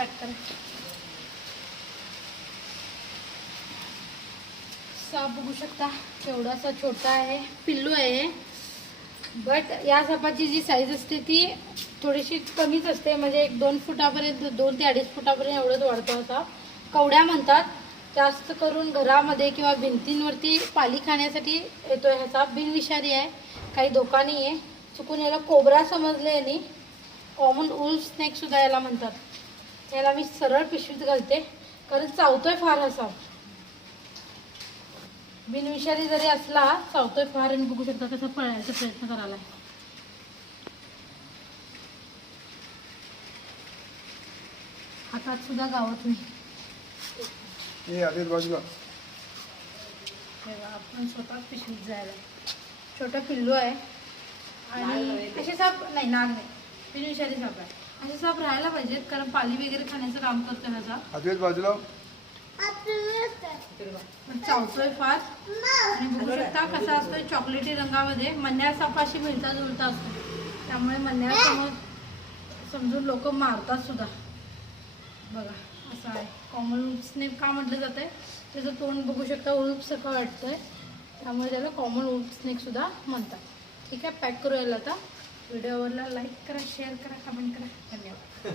Pack करा. साप बघू शकता केवढासा छोटा आहे, पिल्लू आहे. बट या सापाची जी साईज असते ती थोडीशी कमीच असते, म्हणजे 1-2 फुटापर्यंत, 2 ते 2.5 फुटापर्यंत एवढंच वाढतो. असा कवड्या म्हणतात. जास्त करून घरामध्ये किंवा भिंतींवरती पाली खाण्यासाठी येतो. हा साप बिनविषारी आहे, काही धोका नाही आहे. चुकून याला कोबरा समजले यांनी. कॉमन वुल्फ स्नेक सुद्धा याला म्हणतात. याला मी सरळ पिशवीत घालते कारण चावतोय फार हा साप. बिनविषारी जरी असला चावतोय फार. आणि बघू शकता कसा पळायचा प्रयत्न करायला. हातात सुद्धा गावत नाही. आपण स्वतःच पिशवीत जायला. छोटा पिल्लू आहे आणि असे साप नाही, नाग नाही, बिनविषारी साप आहे. असे साप राहायला पाहिजेत कारण पाली वगैरे खाण्याचं काम करतो हा साप. बाजूला पण चावतोय फार. आणि बघू शकता कसा असतोय चॉकलेटी रंगामध्ये. मन्या सापाशी मिळता जुळता असतो, त्यामुळे मन्यासमोर समजून लोक मारतात सुद्धा. बघा असं आहे. कॉमन वुल्फ स्नेक का म्हटलं जातंय, त्याचं तोंड बघू शकता उल्फसारखं वाटतंय, त्यामुळे त्याला कॉमन वुल्फ स्नेक सुद्धा म्हणतात. ठीक आहे, पॅक करू याला आता. व्हिडिओवरला लाईक करा, शेअर करा, कमेंट करा. धन्यवाद.